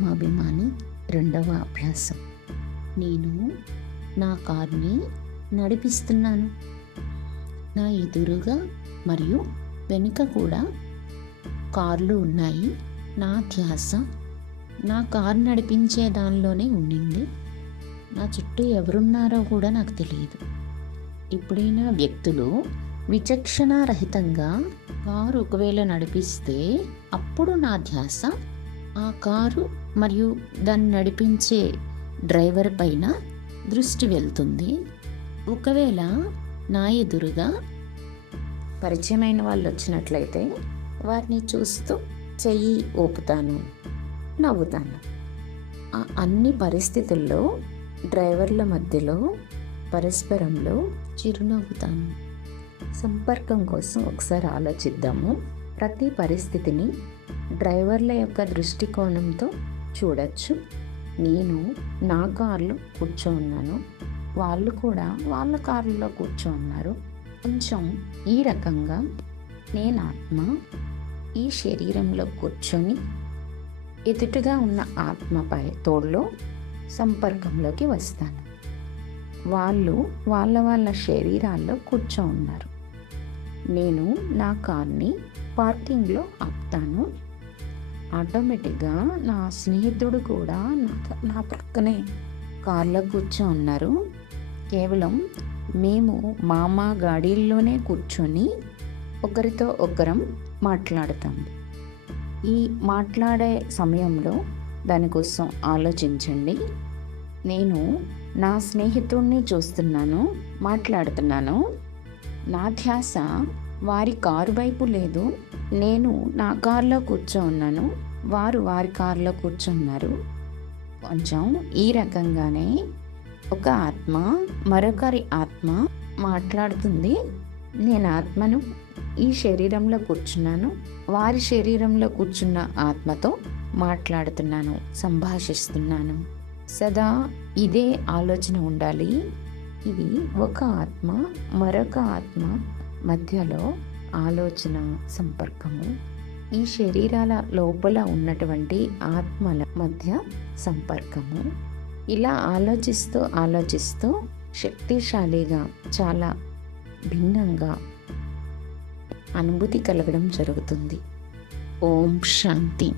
ఆత్మాభిమాని రెండవ అభ్యాసం. నేను నా కారుని నడిపిస్తున్నాను. నా ఎదురుగా మరియు వెనుక కూడా కార్లు ఉన్నాయి. నా ధ్యాస నా కారు నడిపించే దానిలోనే ఉండింది. నా చుట్టూ ఎవరున్నారో కూడా నాకు తెలియదు. ఎప్పుడైనా వ్యక్తులు విచక్షణారహితంగా కారు ఒకవేళ నడిపిస్తే అప్పుడు నా ధ్యాస ఆ కారు మరియు దాన్ని నడిపించే డ్రైవర్ పైన దృష్టి వెళ్తుంది. ఒకవేళ నా ఎదురుగా పరిచయమైన వాళ్ళు వచ్చినట్లయితే వారిని చూస్తూ చెయ్యి ఊపుతాను, నవ్వుతాను. ఆ అన్ని పరిస్థితుల్లో డ్రైవర్ల మధ్యలో పరస్పరంలో చిరునవ్వుతాను. సంపర్కం కోసం ఒకసారి ఆలోచిద్దాము. ప్రతి పరిస్థితిని డ్రైవర్ల యొక్క దృష్టికోణంతో చూడొచ్చు. నేను నా కారులో కూర్చోన్నాను, వాళ్ళు కూడా వాళ్ళ కారులో కూర్చోన్నారు. కొంచెం ఈ రకంగా నేను ఆత్మ ఈ శరీరంలో కూర్చొని ఎదుటిగా ఉన్న ఆత్మపై తోడులో సంపర్కంలోకి వస్తాను. వాళ్ళు వాళ్ళ శరీరాల్లో కూర్చోన్నారు. నేను నా కార్ని పార్కింగ్లో ఆపుతాను. ఆటోమేటిక్గా నా స్నేహితుడు కూడా నా ప్రక్కనే కార్లో ఉన్నారు. కేవలం మేము మా గాడీల్లోనే కూర్చొని ఒకరితో ఒకరం మాట్లాడతాము. ఈ మాట్లాడే సమయంలో దానికోసం ఆలోచించండి. నేను నా స్నేహితుడిని చూస్తున్నాను, మాట్లాడుతున్నాను. నా ధ్యాస వారి కారు వైపు లేదు. నేను నా కారులో కూర్చోన్నాను, వారు వారి కారులో కూర్చున్నారు. కొంచెం ఈ రకంగానే ఒక ఆత్మ మరొకరి ఆత్మ మాట్లాడుతుంది. నేను ఆత్మను ఈ శరీరంలో కూర్చున్నాను, వారి శరీరంలో కూర్చున్న ఆత్మతో మాట్లాడుతున్నాను, సంభాషిస్తున్నాను. సదా ఇదే ఆలోచన ఉండాలి. ఇది ఒక ఆత్మ మరొక ఆత్మ మధ్యలో ఆలోచన సంపర్కము. ఈ శరీరాల లోపల ఉన్నటువంటి ఆత్మల మధ్య సంపర్కము. ఇలా ఆలోచిస్తూ శక్తిశాలిగా చాలా భిన్నంగా అనుభూతి కలగడం జరుగుతుంది. ఓం శాంతి.